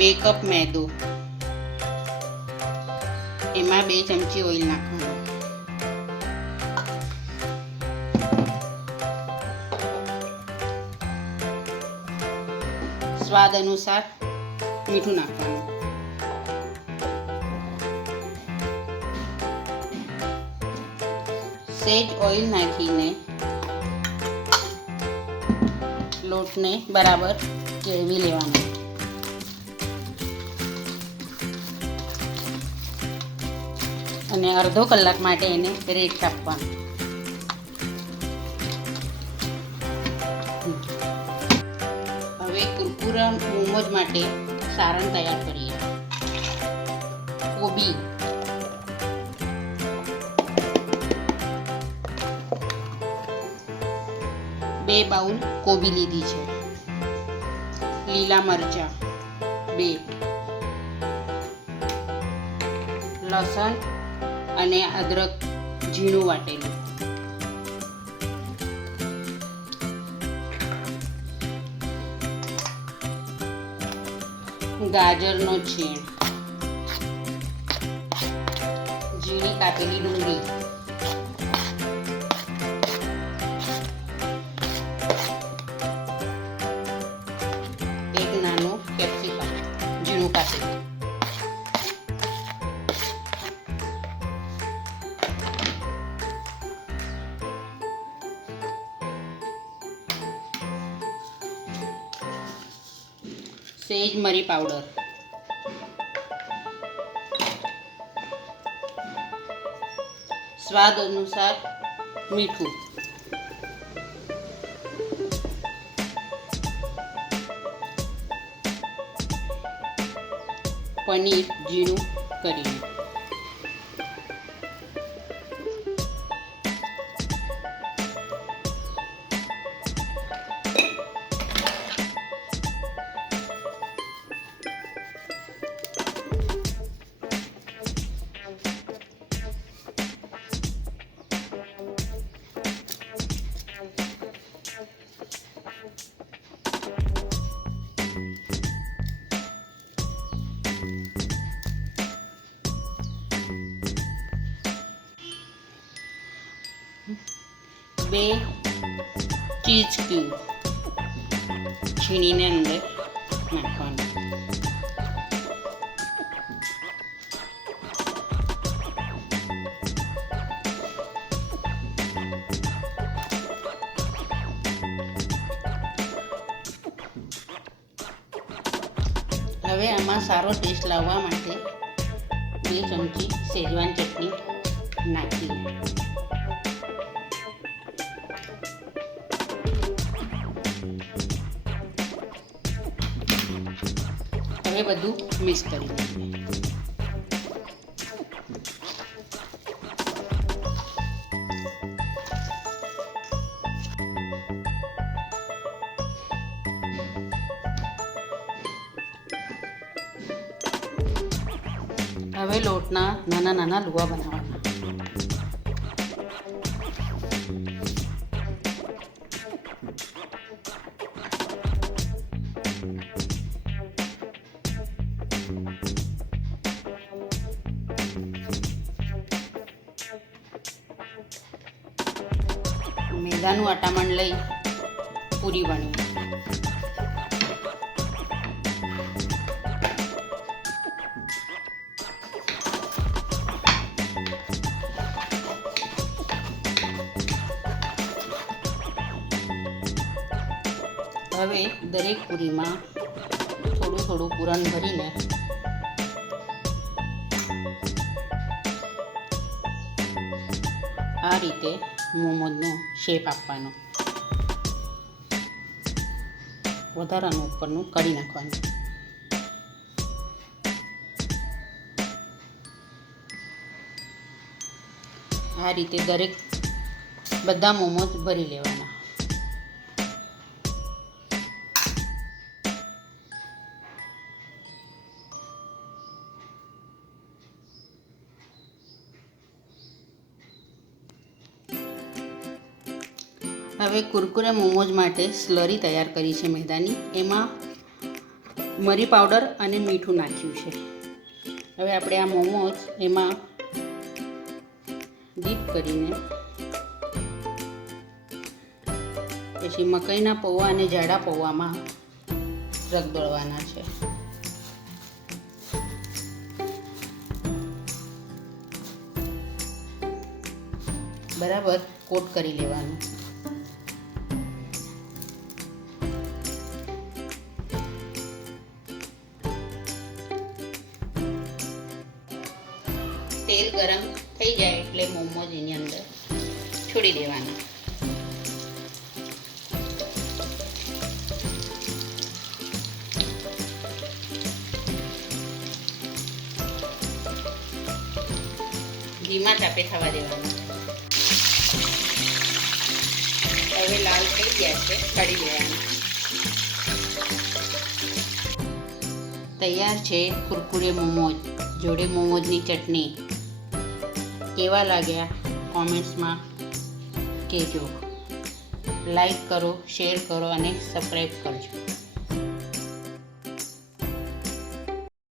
2 cup મેદો, એમાં 2 ચમચી oil નાખવાનું, સ્વાદ અનુસાર મીઠું નાખવાનું, સેજ ઓઇલ નાખીને લોટને બરાબર કેળવી લેવાનો અને અડધો કલાક માટે એને રેસ્ટ આપવાનું. હવે કુરકુરા મોમોજ માટે સારણ તૈયાર કરીએ. કોબી, બે બાઉલ કોબી લીધી છે. લીલા મરચાં 2, લસણ અને અદરક ઝીણું વાટેલું, ગાજરનો છીણ, ઝીણી કાપેલી ડુંગળી, એક નાનું કેપ્સિકમ ઝીણું કાપેલું, સેજ મરી પાવડર, સ્વાદ અનુસાર મીઠું, પનીર ઝીણું કરીને, બે ચીઝ ક્યુબ છીણીને અંદર નાખવાનું, હવે આમાં સારો ટેસ્ટ લાવવા માટે 2 ચમચી શેઝવાન ચટણી નાખીએ. હવે બધું મિક્સ કરી દઈએ. હવે લોટના નાના નાના લુવા બનાવવાના. મેદાનું આટામણ લઈ પૂરી વણવી. હવે દરેક પૂરીમાં થોડું થોડું પૂરણ ભરીને આ રીતે મોમોનો શેપ આપવાનો. વધારાનું ઉપરનું કાઢી નાખવાનું. આ રીતે દરેક બધા મોમોસ ભરી લેવાના. હવે કુરકુરે મોમોઝ માટે સ્લરી તૈયાર કરી છે મેદાની. એમાં મરી પાવડર અને મીઠું નાખ્યું છે. હવે આપણે આ મોમોસ એમાં ડીપ કરીને પછી મકાઈના પૌવા અને જાડા પૌવામાં રગદોળવાના છે. બરાબર કોટ કરી લેવાનું. તેલ ગરમ થઈ જાય એટલે મોમોઝ એની અંદર છોડી દેવાના. ધીમા તાપે થવા દેવાના. હવે લાલ થઈ ગયા છે, કાઢી લેવાના. તૈયાર છે કુરકુરે મોમોઝ જોડે મોમોઝની ચટણી. કેવા લાગ્યા કોમેન્ટ્સમાં કહેજો. લાઈક કરો, શેર કરો અને સબસ્ક્રાઈબ કરજો.